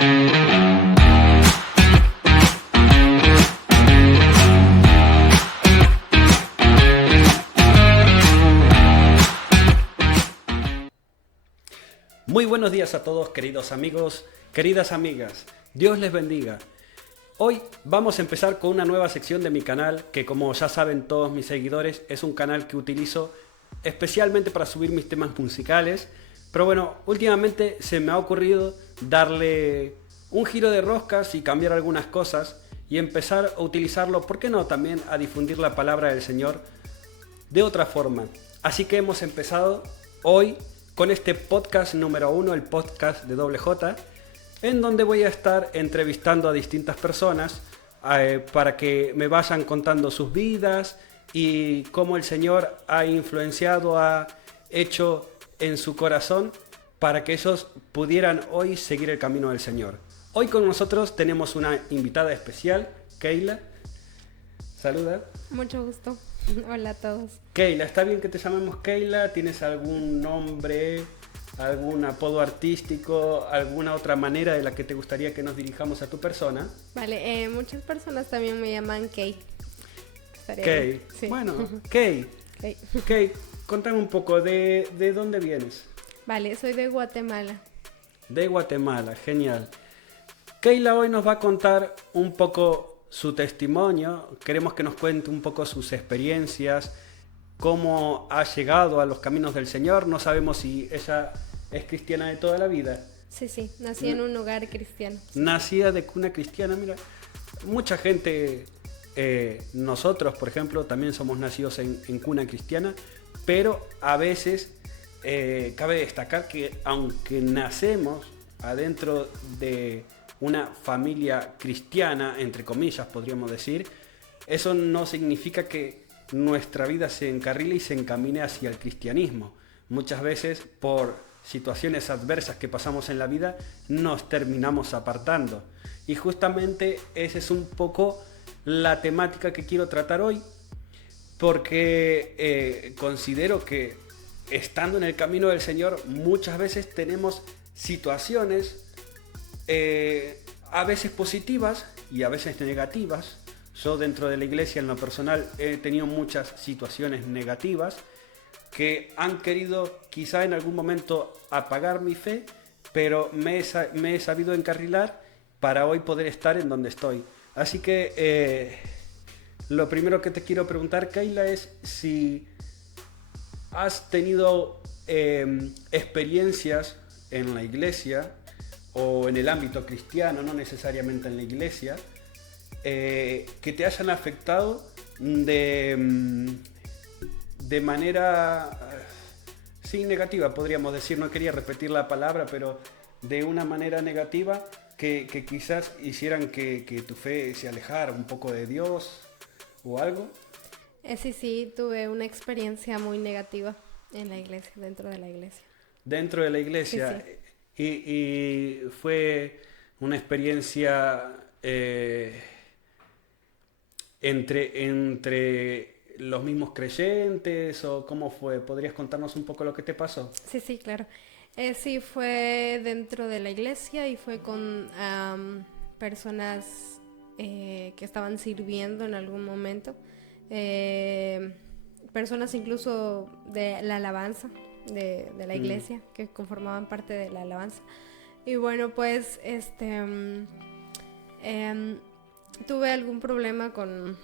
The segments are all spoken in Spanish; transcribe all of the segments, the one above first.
Muy buenos días a todos, queridos amigos, queridas amigas. Dios les bendiga. Hoy vamos a empezar con una nueva sección de mi canal, que como ya saben todos mis seguidores, es un canal que utilizo especialmente para subir mis temas musicales. Pero bueno, últimamente se me ha ocurrido darle un giro de roscas y cambiar algunas cosas y empezar a utilizarlo, ¿por qué no?, también a difundir la palabra del Señor de otra forma. Así que hemos empezado hoy con este podcast número 1, el podcast de WJ, en donde voy a estar entrevistando a distintas personas para que me vayan contando sus vidas y cómo el Señor ha influenciado, ha hecho en su corazón para que ellos pudieran hoy seguir el camino del Señor. Hoy con nosotros tenemos una invitada especial, Keila. Saluda. Mucho gusto. Hola a todos. Keila, ¿está bien que te llamemos Keila? ¿Tienes algún nombre, algún apodo artístico, alguna otra manera de la que te gustaría que nos dirijamos a tu persona? Vale, muchas personas también me llaman Kay. Kay. Sí. Bueno, Kay. Kay, contame un poco de dónde vienes. Vale, soy de Guatemala. De Guatemala, genial. Keila hoy nos va a contar un poco su testimonio. Queremos que nos cuente un poco sus experiencias, cómo ha llegado a los caminos del Señor. No sabemos si ella es cristiana de toda la vida. Sí, nací en un hogar cristiano. Nacida de cuna cristiana, mira. Mucha gente, nosotros por ejemplo, también somos nacidos en cuna cristiana, pero a veces cabe destacar que aunque nacemos adentro de una familia cristiana, entre comillas podríamos decir, eso no significa que nuestra vida se encarrile y se encamine hacia el cristianismo. Muchas veces por situaciones adversas que pasamos en la vida nos terminamos apartando. Y justamente esa es un poco la temática que quiero tratar hoy, porque considero que estando en el camino del Señor muchas veces tenemos situaciones a veces positivas y a veces negativas. Yo dentro de la iglesia en lo personal he tenido muchas situaciones negativas que han querido quizá en algún momento apagar mi fe, pero me he sabido encarrilar para hoy poder estar en donde estoy. Así que lo primero que te quiero preguntar, Keila, es si has tenido experiencias en la iglesia o en el ámbito cristiano, no necesariamente en la iglesia, que te hayan afectado de manera sí negativa, podríamos decir. No quería repetir la palabra, pero de una manera negativa que quizás hicieran que tu fe se alejara un poco de Dios o algo. Sí, tuve una experiencia muy negativa en la iglesia, dentro de la iglesia. Dentro de la iglesia. Sí. Y fue una experiencia entre los mismos creyentes, o cómo fue. ¿Podrías contarnos un poco lo que te pasó? Sí, claro. Sí, fue dentro de la iglesia y fue con personas que estaban sirviendo en algún momento. Personas incluso de la alabanza de la iglesia, que conformaban parte de la alabanza. Y bueno, pues tuve algún problema con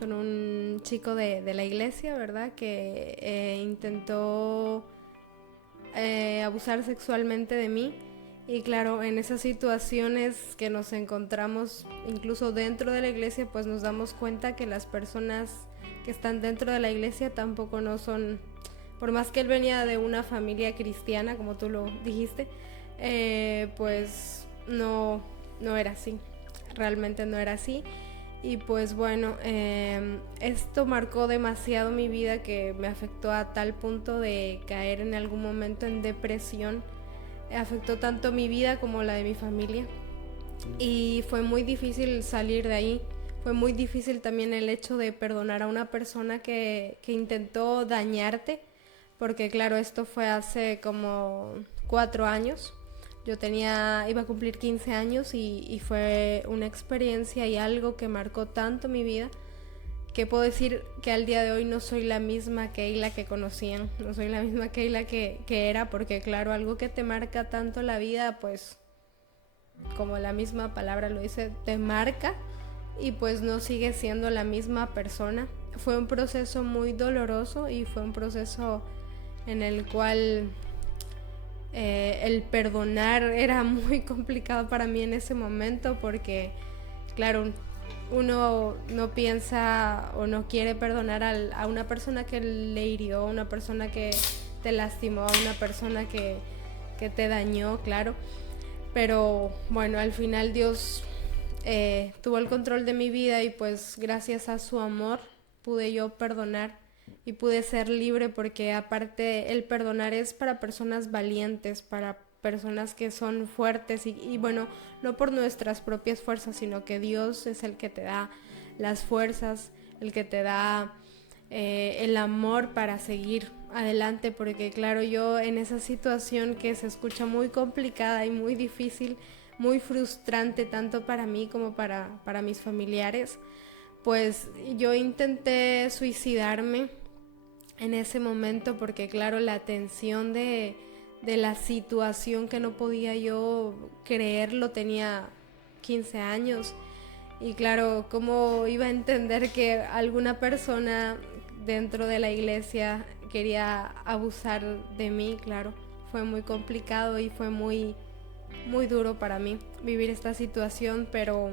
un chico de la iglesia, ¿verdad? Que intentó abusar sexualmente de mí. Y claro, en esas situaciones que nos encontramos incluso dentro de la iglesia, pues nos damos cuenta que las personas que están dentro de la iglesia tampoco no son, por más que él venía de una familia cristiana, como tú lo dijiste, pues no era así, realmente no era así. Y pues bueno, esto marcó demasiado mi vida, que me afectó a tal punto de caer en algún momento en depresión. Afectó tanto mi vida como la de mi familia, y fue muy difícil salir de ahí. Fue muy difícil también el hecho de perdonar a una persona que intentó dañarte, porque claro, esto fue hace como 4 años, Iba a cumplir 15 años y fue una experiencia y algo que marcó tanto mi vida que puedo decir que al día de hoy no soy la misma Keila que conocían, no soy la misma Keila que era, porque claro, algo que te marca tanto la vida, pues como la misma palabra lo dice, te marca y pues no sigues siendo la misma persona. Fue un proceso muy doloroso y fue un proceso en el cual el perdonar era muy complicado para mí en ese momento, porque claro, uno no piensa o no quiere perdonar a una persona que le hirió, a una persona que te lastimó, a una persona que te dañó, claro. Pero bueno, al final Dios tuvo el control de mi vida y pues gracias a su amor pude yo perdonar y pude ser libre, porque aparte el perdonar es para personas valientes, para personas que son fuertes y bueno, no por nuestras propias fuerzas, sino que Dios es el que te da las fuerzas, el que te da el amor para seguir adelante, porque claro, yo en esa situación que se escucha muy complicada y muy difícil, muy frustrante tanto para mí como para mis familiares, pues yo intenté suicidarme en ese momento, porque claro, la tensión de la situación que no podía yo creerlo, tenía 15 años y claro, ¿cómo iba a entender que alguna persona dentro de la iglesia quería abusar de mí? Claro, fue muy complicado y fue muy, muy duro para mí vivir esta situación, pero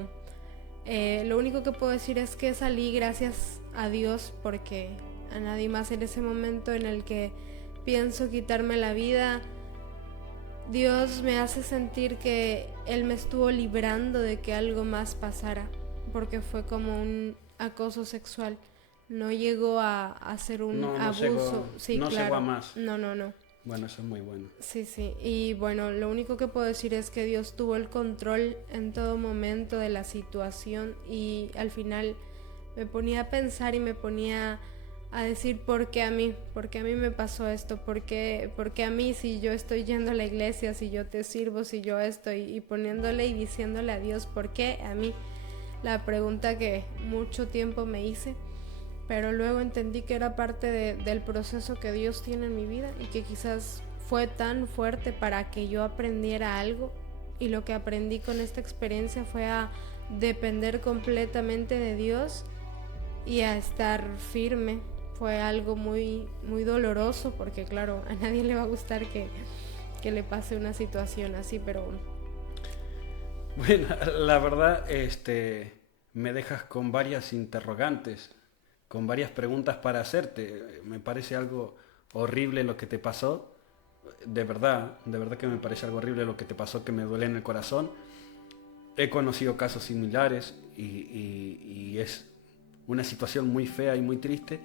lo único que puedo decir es que salí gracias a Dios, porque a nadie más en ese momento en el que pienso quitarme la vida, Dios me hace sentir que Él me estuvo librando de que algo más pasara, porque fue como un acoso sexual. No llegó a ser un abuso. Llegó a más. No. Bueno, eso es muy bueno. Sí. Y bueno, lo único que puedo decir es que Dios tuvo el control en todo momento de la situación, y al final me ponía a pensar y me ponía a decir ¿por qué a mí me pasó esto? ¿Por qué a mí, si yo estoy yendo a la iglesia, si yo te sirvo, si yo estoy? Y poniéndole y diciéndole a Dios ¿por qué a mí? La pregunta que mucho tiempo me hice, pero luego entendí que era parte del proceso que Dios tiene en mi vida, y que quizás fue tan fuerte para que yo aprendiera algo, y lo que aprendí con esta experiencia fue a depender completamente de Dios y a estar firme. Fue algo muy, muy doloroso, porque claro, a nadie le va a gustar que le pase una situación así, pero bueno, la verdad, me dejas con varias interrogantes, con varias preguntas para hacerte. Me parece algo horrible lo que te pasó. De verdad que me parece algo horrible lo que te pasó, que me duele en el corazón. He conocido casos similares y es una situación muy fea y muy triste.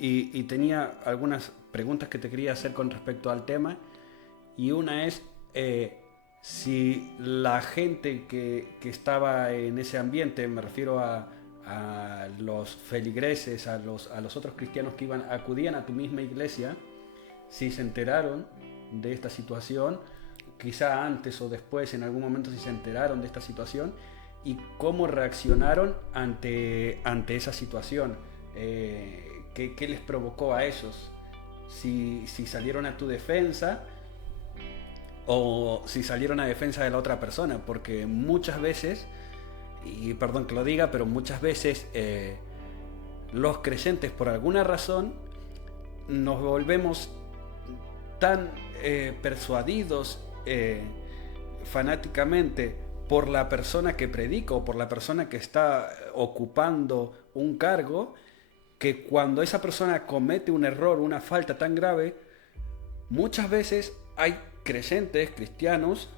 Y tenía algunas preguntas que te quería hacer con respecto al tema. Y una es si la gente que estaba en ese ambiente, me refiero a los feligreses, a los otros cristianos que acudían a tu misma iglesia, si se enteraron de esta situación, quizá antes o después, en algún momento, si se enteraron de esta situación, y cómo reaccionaron ante esa situación. ¿Qué les provocó a esos? Si salieron a tu defensa o si salieron a defensa de la otra persona, porque muchas veces, y perdón que lo diga, pero muchas veces los creyentes, por alguna razón, nos volvemos tan persuadidos fanáticamente por la persona que predica o por la persona que está ocupando un cargo, que cuando esa persona comete un error, una falta tan grave, muchas veces hay creyentes, cristianos,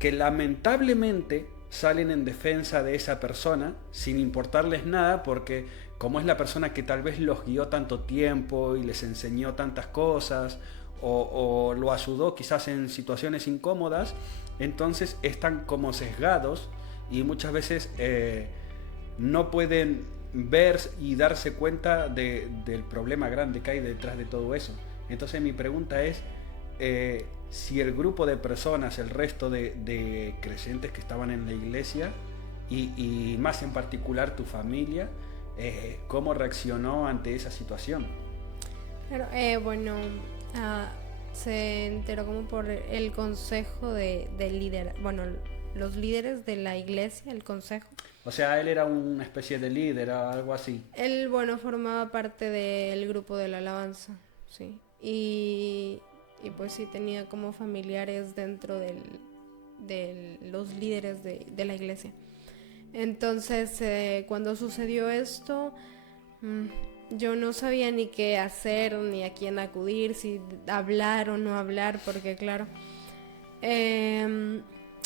que lamentablemente salen en defensa de esa persona sin importarles nada, porque como es la persona que tal vez los guió tanto tiempo y les enseñó tantas cosas, o lo ayudó quizás en situaciones incómodas, entonces están como sesgados y muchas veces no pueden ver y darse cuenta del problema grande que hay detrás de todo eso. Entonces mi pregunta es, si el grupo de personas, el resto de creyentes que estaban en la iglesia y más en particular tu familia, cómo reaccionó ante esa situación. Pero, bueno, ah, se enteró como por el consejo del líder, bueno, los líderes de la iglesia, el consejo. O sea, él era una especie de líder o algo así. Él, bueno, formaba parte del grupo de la alabanza, sí. Y pues sí, tenía como familiares dentro de los líderes de la iglesia. Entonces, cuando sucedió esto, yo no sabía ni qué hacer, ni a quién acudir, si hablar o no hablar, porque claro.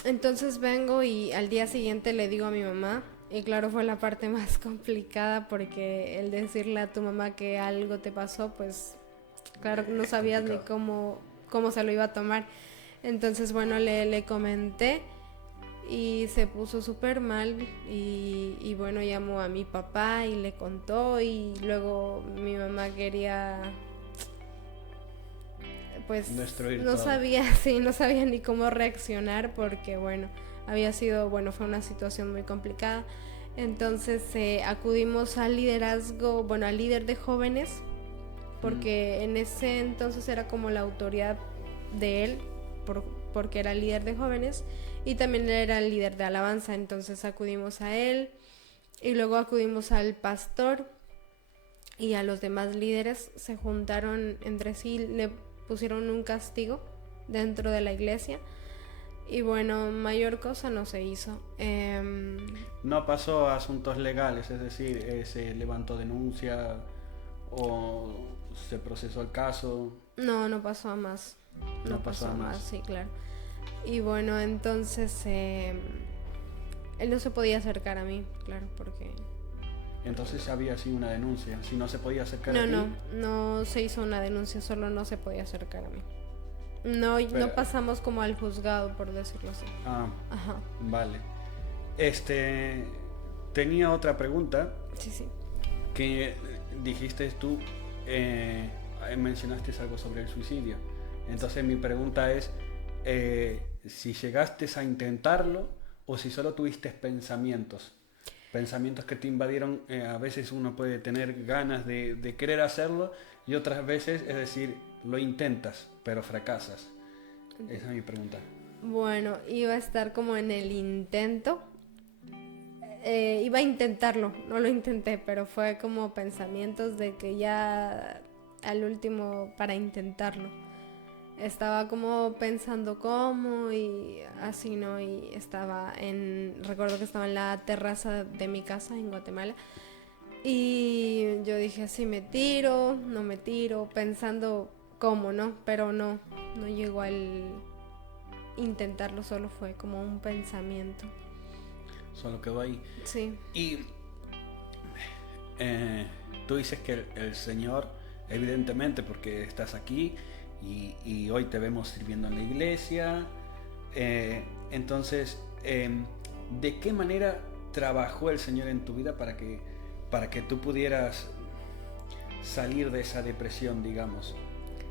Entonces vengo y al día siguiente le digo a mi mamá, y claro, fue la parte más complicada porque el decirle a tu mamá que algo te pasó, pues claro, no sabías ni cómo se lo iba a tomar. Entonces, bueno, le comenté y se puso súper mal y bueno, llamó a mi papá y le contó y luego mi mamá quería, pues Destruir no todo. sabía, sí, no sabía ni cómo reaccionar porque bueno, fue una situación muy complicada. Entonces acudimos al liderazgo, bueno, al líder de jóvenes, porque en ese entonces era como la autoridad de él, porque era el líder de jóvenes y también era el líder de alabanza. Entonces acudimos a él y luego acudimos al pastor y a los demás líderes. Se juntaron entre sí, le pusieron un castigo dentro de la iglesia y bueno, mayor cosa no se hizo. No pasó a asuntos legales, es decir, se levantó denuncia o se procesó el caso. No pasó a más. No pasó a más. Sí, claro. Y bueno, entonces él no se podía acercar a mí, claro, porque... Entonces había así una denuncia. Si no se podía acercar a ti. No se hizo una denuncia, solo no se podía acercar a mí. Pero- No pasamos como al juzgado, por decirlo así. Ah, Ajá, vale. Tenía otra pregunta sí. que dijiste tú, mencionaste algo sobre el suicidio. Entonces mi pregunta es, si llegaste a intentarlo o si solo tuviste pensamientos. Pensamientos que te invadieron, a veces uno puede tener ganas de querer hacerlo y otras veces, es decir, lo intentas, pero fracasas. Esa es mi pregunta. Bueno, iba a estar como en el intento. Iba a intentarlo, no lo intenté, pero fue como pensamientos de que ya al último para intentarlo. Estaba como pensando cómo y así, ¿no? Y recuerdo que estaba en la terraza de mi casa en Guatemala. Y yo dije, si me tiro, no me tiro, pensando cómo, ¿no? Pero no llegó al intentarlo, solo fue como un pensamiento. Solo quedó ahí. Sí. Y tú dices que el Señor, evidentemente, porque estás aquí y hoy te vemos sirviendo en la iglesia, entonces, ¿de qué manera trabajó el Señor en tu vida para que tú pudieras salir de esa depresión, digamos?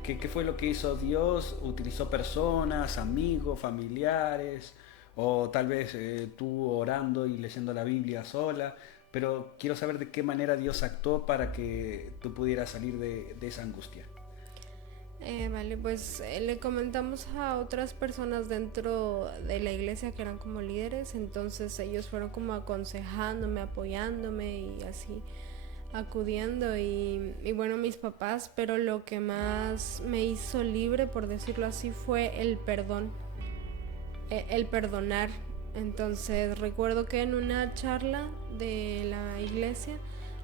¿Qué fue lo que hizo Dios? ¿Utilizó personas, amigos, familiares? O tal vez tú orando y leyendo la Biblia sola, pero quiero saber de qué manera Dios actuó para que tú pudieras salir de esa angustia. Vale, pues le comentamos a otras personas dentro de la iglesia que eran como líderes, entonces ellos fueron como aconsejándome, apoyándome y así acudiendo y bueno, mis papás, pero lo que más me hizo libre, por decirlo así, fue el perdón, el perdonar. Entonces recuerdo que en una charla de la iglesia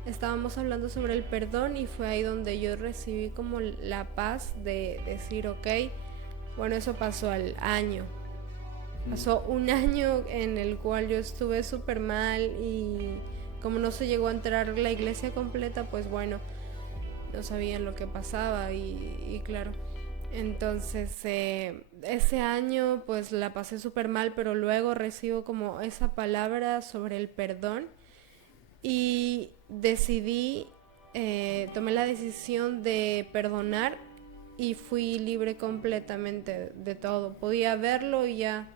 estábamos hablando sobre el perdón y fue ahí donde yo recibí como la paz de decir, ok, bueno, eso pasó al año. Pasó un año en el cual yo estuve súper mal y como no se llegó a enterar la iglesia completa, pues bueno, no sabían lo que pasaba y claro. Entonces ese año pues la pasé súper mal, pero luego recibo como esa palabra sobre el perdón y tomé la decisión de perdonar y fui libre completamente de todo. Podía verlo y ya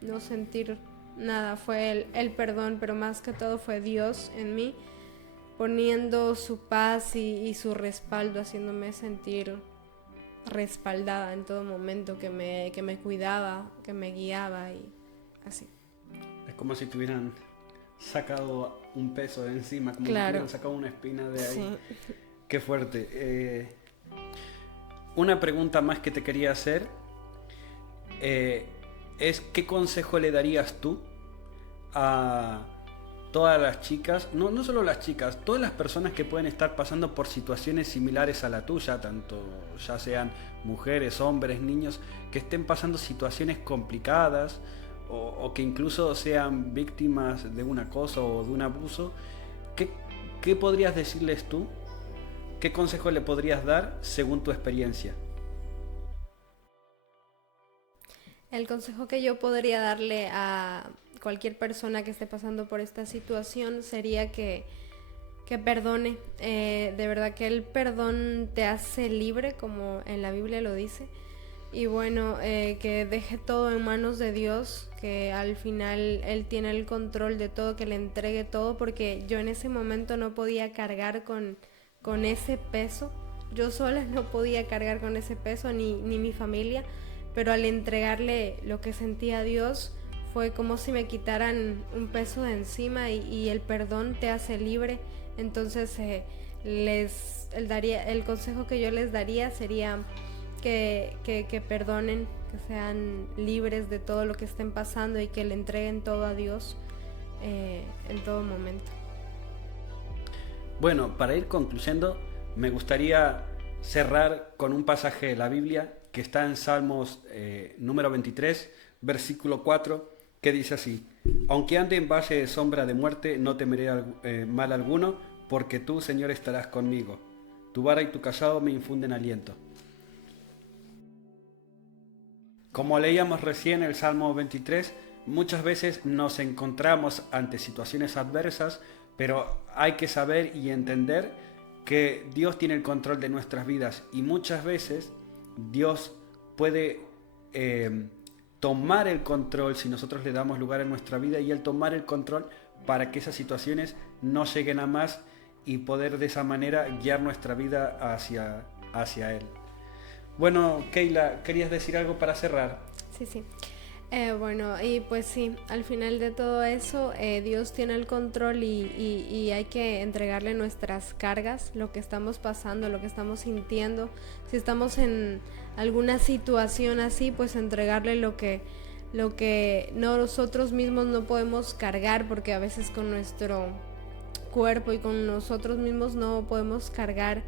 no sentir nada. Fue el perdón, pero más que todo fue Dios en mí, poniendo su paz y su respaldo, haciéndome sentir respaldada en todo momento, que me cuidaba, que me guiaba y así. Es como si tuvieran sacado un peso de encima, como si Claro. tuvieran sacado una espina de ahí. Sí. Qué fuerte. Una pregunta más que te quería hacer es ¿qué consejo le darías tú a todas las chicas, no solo las chicas, todas las personas que pueden estar pasando por situaciones similares a la tuya, tanto ya sean mujeres, hombres, niños, que estén pasando situaciones complicadas o que incluso sean víctimas de un acoso o de un abuso? ¿Qué podrías decirles tú? ¿Qué consejo le podrías dar según tu experiencia? El consejo que yo podría darle a cualquier persona que esté pasando por esta situación sería que perdone. De verdad que el perdón te hace libre, como en la Biblia lo dice. Y bueno, que deje todo en manos de Dios, que al final Él tiene el control de todo, que le entregue todo, porque yo en ese momento no podía cargar con ese peso. Yo sola no podía cargar con ese peso, ni mi familia, pero al entregarle lo que sentía a Dios, fue como si me quitaran un peso de encima y el perdón te hace libre. Entonces el consejo que yo les daría sería que perdonen, que sean libres de todo lo que estén pasando y que le entreguen todo a Dios en todo momento. Bueno, para ir concluyendo, me gustaría cerrar con un pasaje de la Biblia que está en Salmos número 23, versículo 4, que dice así: aunque ande en valle de sombra de muerte, no temeré mal alguno, porque tú, Señor, estarás conmigo. Tu vara y tu cayado me infunden aliento. Como leíamos recién el Salmo 23, muchas veces nos encontramos ante situaciones adversas, pero hay que saber y entender que Dios tiene el control de nuestras vidas, y muchas veces Dios puede tomar el control si nosotros le damos lugar en nuestra vida, y Él tomar el control para que esas situaciones no lleguen a más y poder de esa manera guiar nuestra vida hacia Él. Bueno, Keila, ¿querías decir algo para cerrar? Sí. Bueno, y pues sí, al final de todo eso, Dios tiene el control y hay que entregarle nuestras cargas, lo que estamos pasando, lo que estamos sintiendo. Si estamos en alguna situación así, pues entregarle lo que nosotros mismos no podemos cargar, porque a veces con nuestro cuerpo y con nosotros mismos no podemos cargar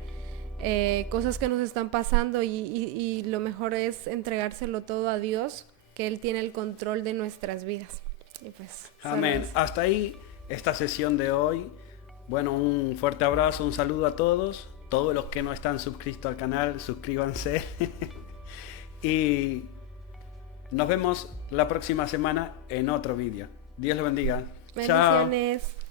cosas que nos están pasando, y lo mejor es entregárselo todo a Dios, que Él tiene el control de nuestras vidas. Y pues, amén. Hasta ahí esta sesión de hoy. Bueno, un fuerte abrazo, un saludo a todos. Todos los que no están suscritos al canal, suscríbanse. Y nos vemos la próxima semana en otro vídeo. Dios les bendiga. bendiciones. Chao.